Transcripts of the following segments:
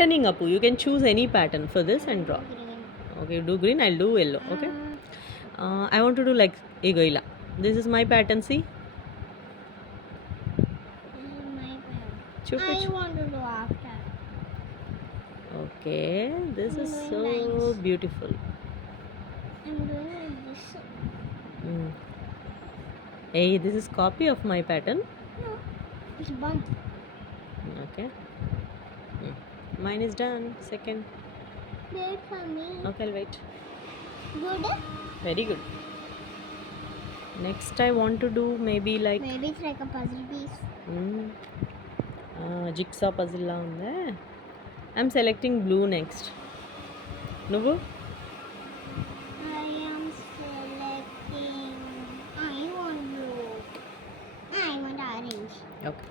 Patterning up. You can choose any pattern for this and draw. Green. Okay, you do green, I'll do yellow. Okay. I want to do like Egoila. This is my pattern, see? This is my pen. Chup, I chup. want to do after. Okay, this I'm is doing so lines. beautiful. I'm doing like this. Mm. Hey, this is copy of my pattern. No, it's bump. Okay. Mm. Mine is done. Second. Wait for me. Okay, I'll wait. Good. Very good. Next, I want to do maybe like Maybe it's like a puzzle piece. jigsaw puzzle la unde. I'm selecting blue next. Nuvu? I am selecting. I want blue. I want orange. Okay.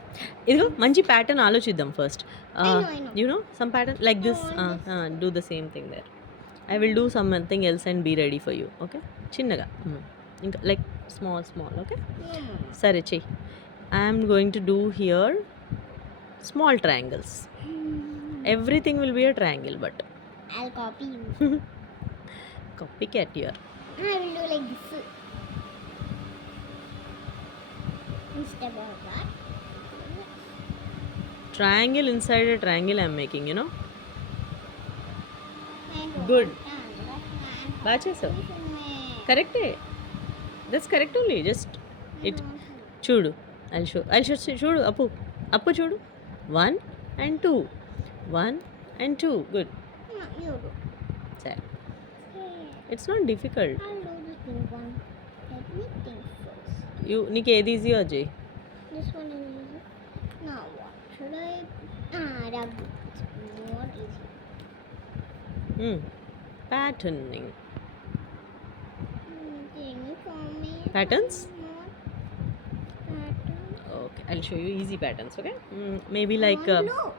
ఇదిగో మంచి pattern ఆలోచిద్దాం first I know. You know some pattern like this do the same thing there I will do something else and be ready for you okay చిన్నగా ఇంకా like small okay సరే చెయ్యి I'm going to do here small triangles everything will be a triangle but I'll copy you. Copy cat your I will do like this. Instead of that. triangle inside a triangle I'm making, you know. And Good. and బాగా చేసావు me. కరెక్టే that's correct only just it చూడు I show చూడు అప్పు చూడు 1 and 2 1 and 2 good No, you do. సరే Okay. It's not difficult I'll do the pink one. Let me think first. నీకు ఏది easy Ajay This one is easy. Now what should I? Rug. It's more easy. Patterning Can you show me? Patterns? More patterns. Okay I show you easy patterns okay maybe like One blue.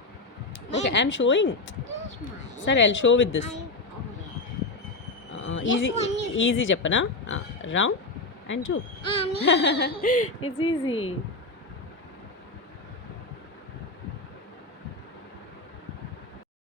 Okay I'm showing That's mine. సరే I show with this Yes, easy one is- easy చెప్పనా round and 2 Me. It's easy